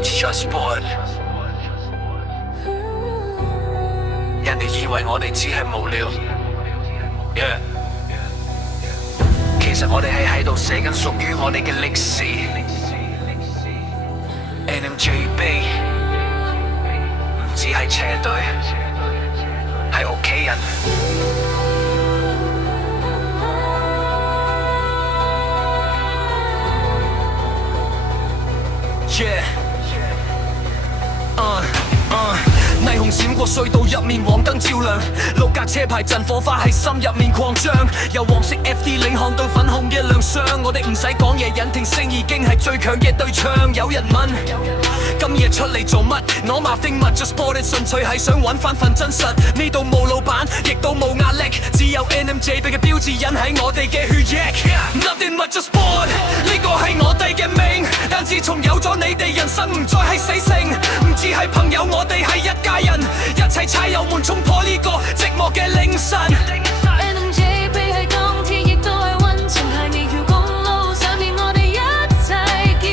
好似 Just Sport， 人哋以為我哋只係無聊。其實我哋係喺度寫緊屬於我哋嘅歷史。NMJB 唔止係車隊，係屋企人。霓虹閃過隧道入面，黃燈照亮，6架車牌陣火花喺心入面擴張，由黃色 FD 領航到粉紅嘅亮相，我哋唔使講嘢，引擎聲已經係最強嘅對唱。有人問今夜出嚟做乜？我麻飛物 Just Sport， 純粹係想揾翻份真實。呢度冇老闆，亦都冇壓力，只有 NMJB 嘅標誌印喺我哋嘅血液。Nothing but Just Sport， 呢個係我哋嘅命。但自從有咗你哋，人生唔再係死性，唔止係朋友，我哋係一家人，一齊踩油門衝破呢個寂寞嘅凌晨。NMJB 係鋼鐵，亦都係溫情，係呢條公路上面我哋一齊見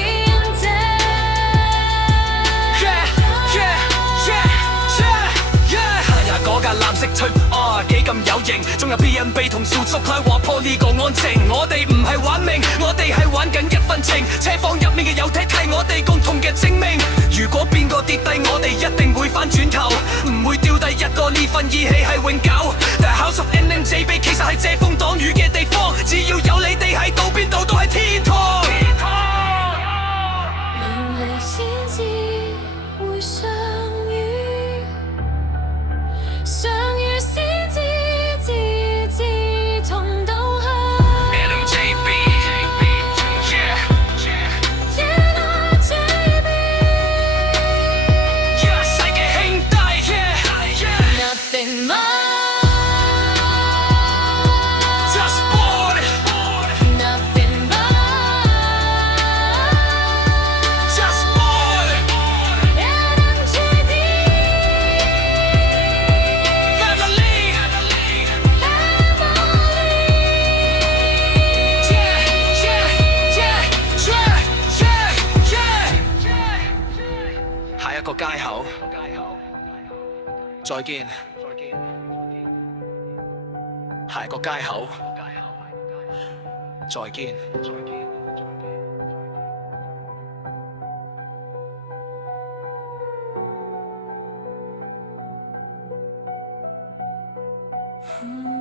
證。係啊，嗰架藍色推幾咁有型，仲有 BNB 同少足派劃破呢個安靜。我哋唔係玩命，我哋係玩緊一份情。車房入面嘅遊艇係我哋共同嘅證明。如果邊個跌低，我哋一定會翻轉頭，唔會掉低一個，呢份義氣係永久。但係 House of NMJB 其實係遮風擋雨嘅地方，只要有你哋喺度，邊度都係天堂。原來先至會相遇，相遇先知自志同道合。NMJB， 世紀兄弟。Nothing more。Just Sport， Nothing more。Just Sport， NMJB Family， 下一個街口，再見。下一個街口，再見。family。